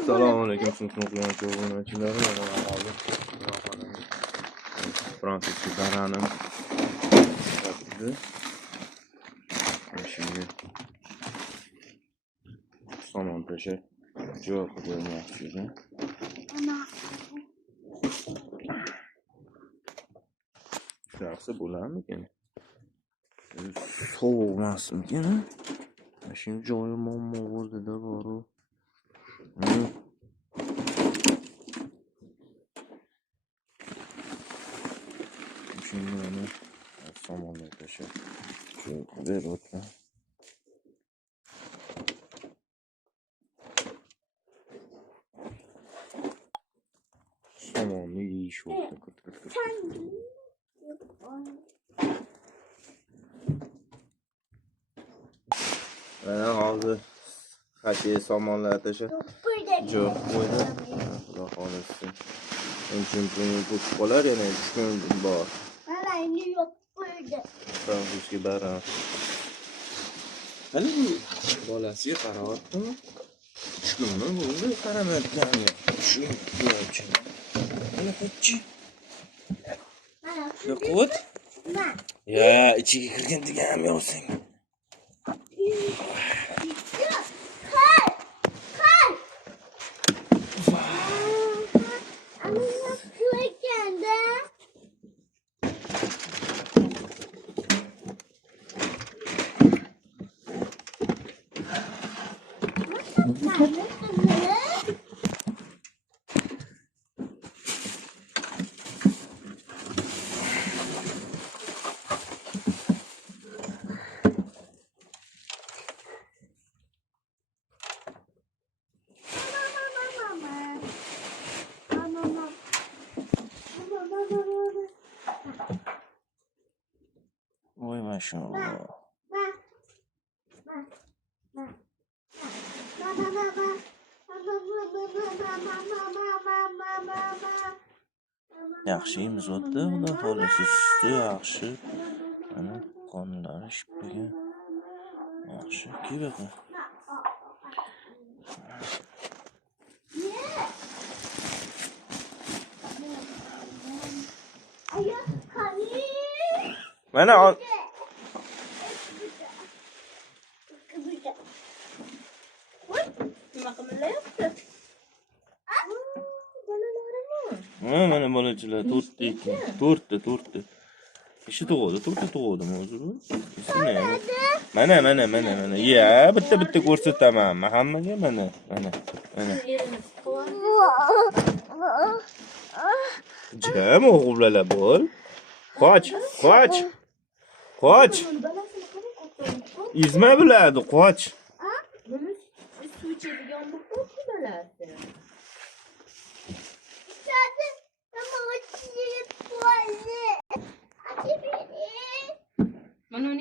Assalomu alaykum, obunachilar. Fransuzcha baranim. Şimdi somon peşe javob bermoqchi edim. Yaxshi bo'larmikin? Sovuqmasmikin? Şimdi joyi muammo bo'ldi-da boru. Şimdi mana somonlar peşe shu beryapman. Somonni yeyishyapti. Kıt. Mana hozir qancha somonlar tasha jo'q qo'ydi. Xudo xolisi. Chunki ko'p qolar yana 3 kun bor. Mana endi yo'q qo'ydi. Fransuzcha baran. Mana bu bolasiga qarayaptimi? 3 kunmi bo'ldi qaramayotgani. Shu uchun. Mana qo'ychi. Mana qo'yt. Ya, ichiga kirgan degan yo'qsing. Oy maşallah. Yaxshi yeymiz o'tdi, xudo xolisi suti yaxshi. Mana qonlari shippagan. Yaxshi, kiybaqa. Mana mana bolachilar 4ta. Ishi tug'di, 4ta tug'dim hozir. Mana. Ya, bitta ko'rsataman. Hammaga mana. Jam o'g'illar bo'l. Qoch. Izma biladi, qoch. Suv ichadigan bo'lib qoldilar.